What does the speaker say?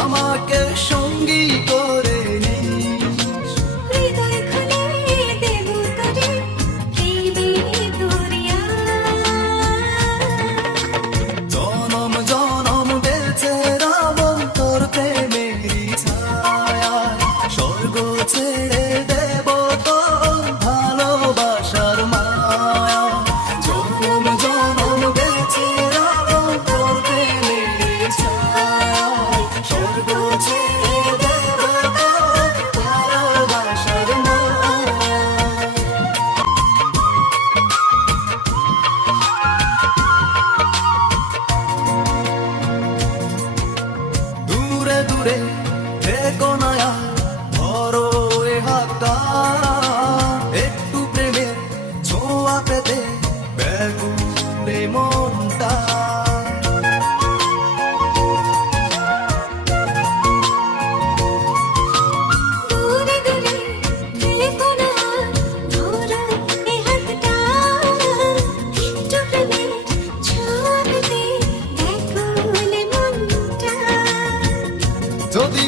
আমাকে সঙ্গী করে নিস। হৃদয় খুলে দেব তোরে প্রেমের দরিয়া। জনম জনম বেঁচে রাবণ তোর প্রেমেরই ছায়ায়, স্বর্গ ছেড়ে দেব তোর ভালোবাসার মায়া। জনম জনম বেঁচে রাবণ তোর প্রেমেরই ছায়ায়, স্বর্গ ছেড়ে দেব তোর ভালোবাসার মায়া। দূরে দূরে থেকো না আর, ধরো এ হাতটা, একটু প্রেমের ছোঁয়া পেতে ব্যাকুল এ মনটা। দূরে দূরে থেকো না আর, ধরো এ হাতটা, একটু প্রেমের ছোঁয়া পেতে ব্যাকুল মনটা। যদি